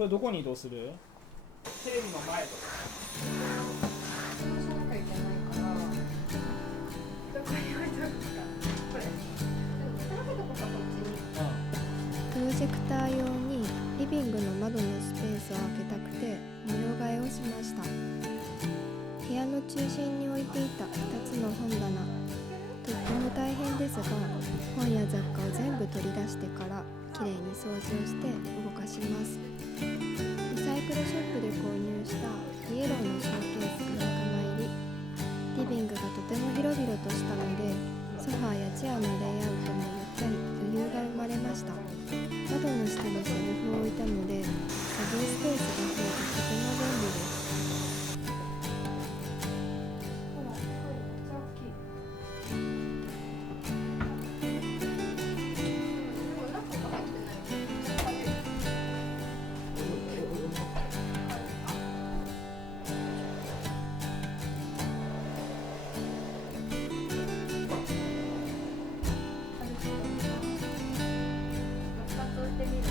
これどこに移動する？テレビの前とか。しなきゃいけないから、どこに置いとくか。これ。でも、このとこかこっちに。プロジェクター用にリビングの窓のスペースを空けたくて模様替えをしました。部屋の中心に置いていた2つの本棚、とっても大変ですが、本や雑貨を全部取り出してからきれいに掃除をして動かします。リサイクルショップで購入したイエローのショーケースが仲間入り。リビングがとても広々としたので、ソファーやチェアのレイアウトもゆったり余裕が生まれました。窓の下にシェルフを置いたので、作業スペースが増えてとても便利です。ほら、これめっちゃ大きい。これ中が入ってないの。めっちゃ軽い。2つ置いてみる。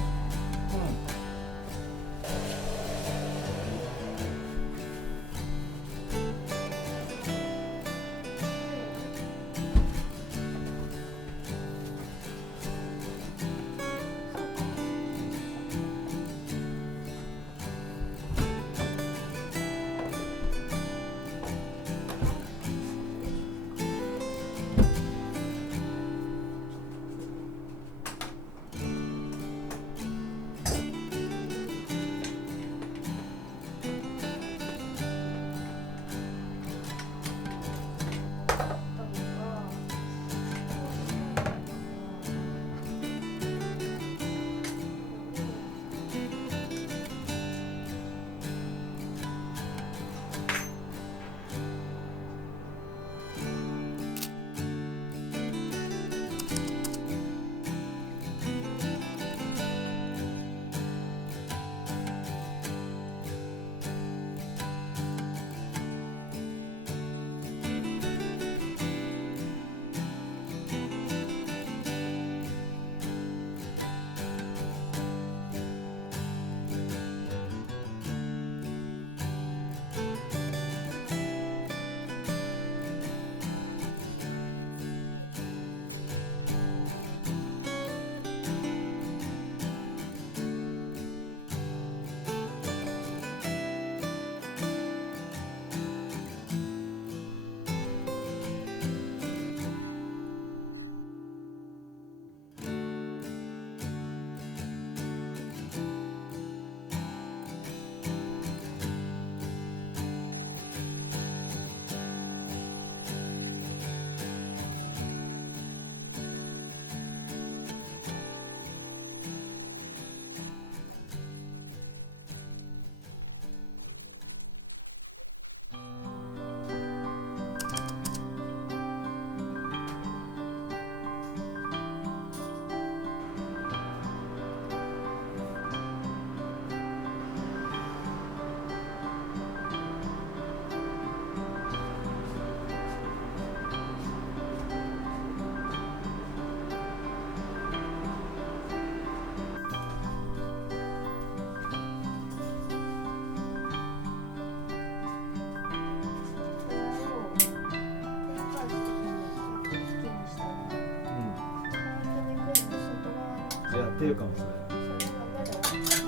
やってるかもしれない。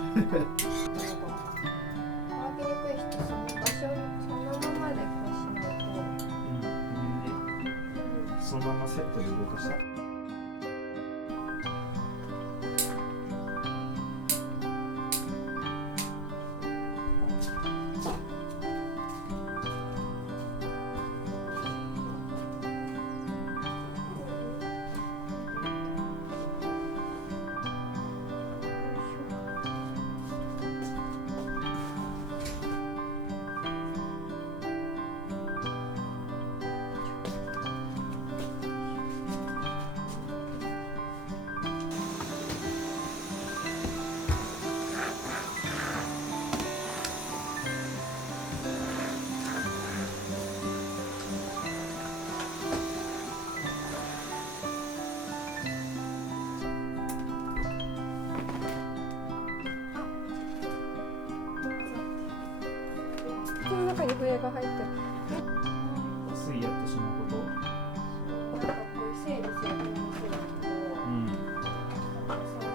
乾きにくい人、その場所そのままでこうしないと。そのままセットで動かした。レーが入ってる。水やってしまうこと。なんかこういう整理整頓もそうだけど、うん。そうそうか。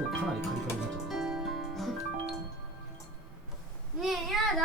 今日かなりカリカリになっちゃった。ねえ、やだ。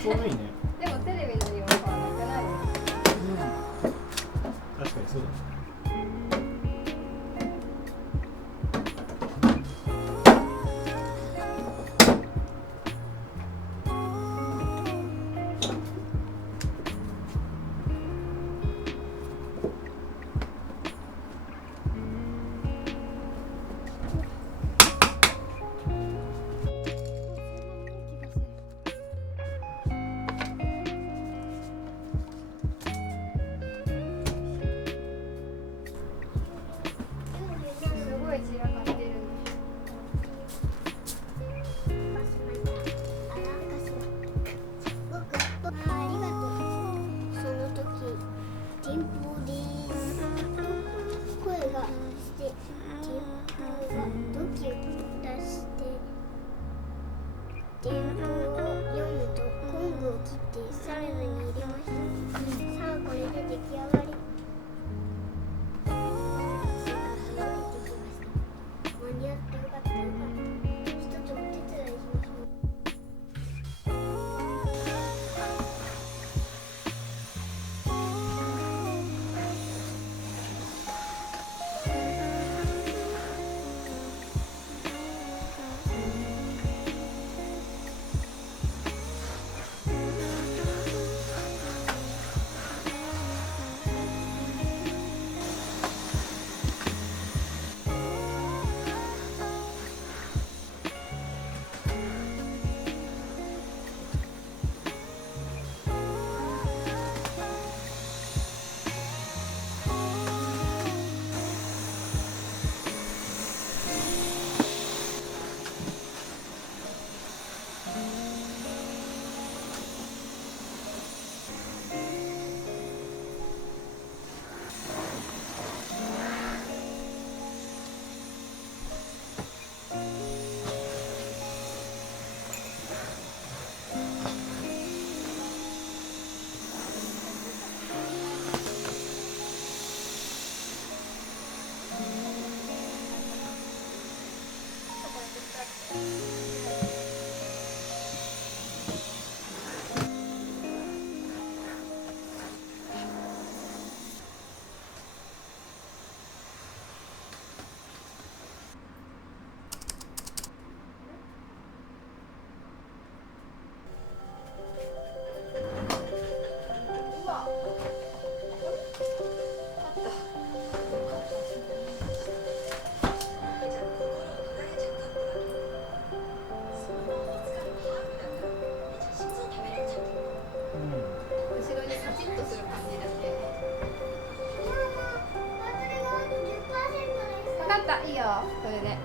ちょうどいいね。でもテレビのリモコンはなくなる。確かにそうだね。すごい散らかってるね。電報を読むと昆布を切ってサラダに入れました。さあこれで出来上がり。間に合ってよかったよかった。一つお手伝いしましょう。いいよ、それで。